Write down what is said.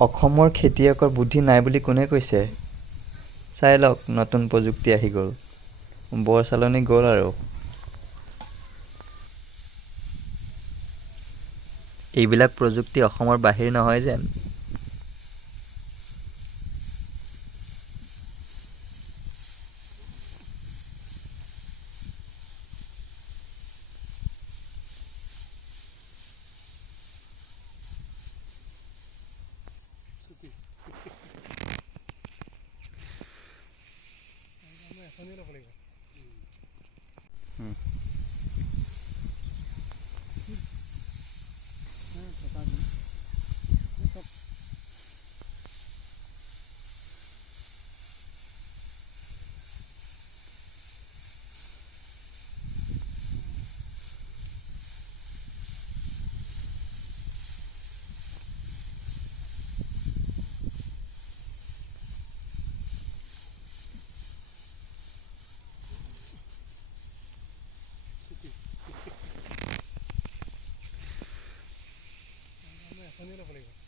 অসমৰ খেতিয়কৰ বুদ্ধি নাই বুলি কোনে কৈছে? চাই লওক নতুন প্ৰযুক্তি আহি গ'ল। বৰ চালনি গ'ল আৰু। এইবিলাক প্ৰযুক্তি অসমৰ বাহিৰ নহয় যেন। এখনেই ল'ব লাগিব।